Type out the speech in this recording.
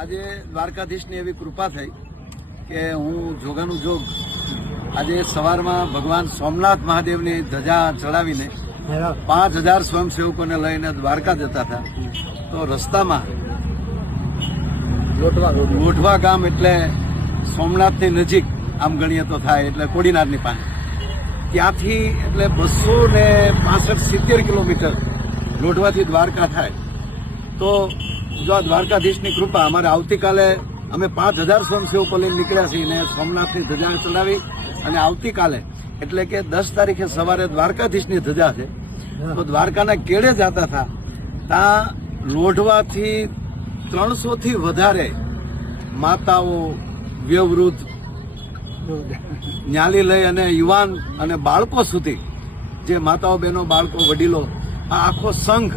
આજે દ્વારકાધીશની એવી કૃપા થઈ કે હું જોગાનું જોગ આજે સવારમાં ભગવાન સોમનાથ મહાદેવની ધજા ચડાવીને 5000 સ્વયંસેવકોને લઈને દ્વારકા જતા હતા. તો રસ્તામાં લોઢવા ગામ એટલે સોમનાથની નજીક આમ ગણીએ તો થાય એટલે કોડીનારની પાસે ત્યાંથી એટલે 265-70 કિલોમીટર લોઢવાથી દ્વારકા થાય. તો જો આ દ્વારકાધીશની કૃપા અમારે આવતીકાલે અમે 5000 સ્વયંસેવકો લઈને નીકળ્યા છીએ ને સોમનાથની ધજા ચડાવી અને આવતીકાલે એટલે કે 10 તારીખે સવારે દ્વારકાધીશની ધજા છે. તો દ્વારકાના કેળે જતા હતા ત્યાં લોઢવાથી 300 થી વધારે માતાઓ વયોવૃદ્ધ ન્યાલી લઈ અને યુવાન અને બાળકો સુધી જે માતાઓ બહેનો બાળકો વડીલો આ આખો સંઘ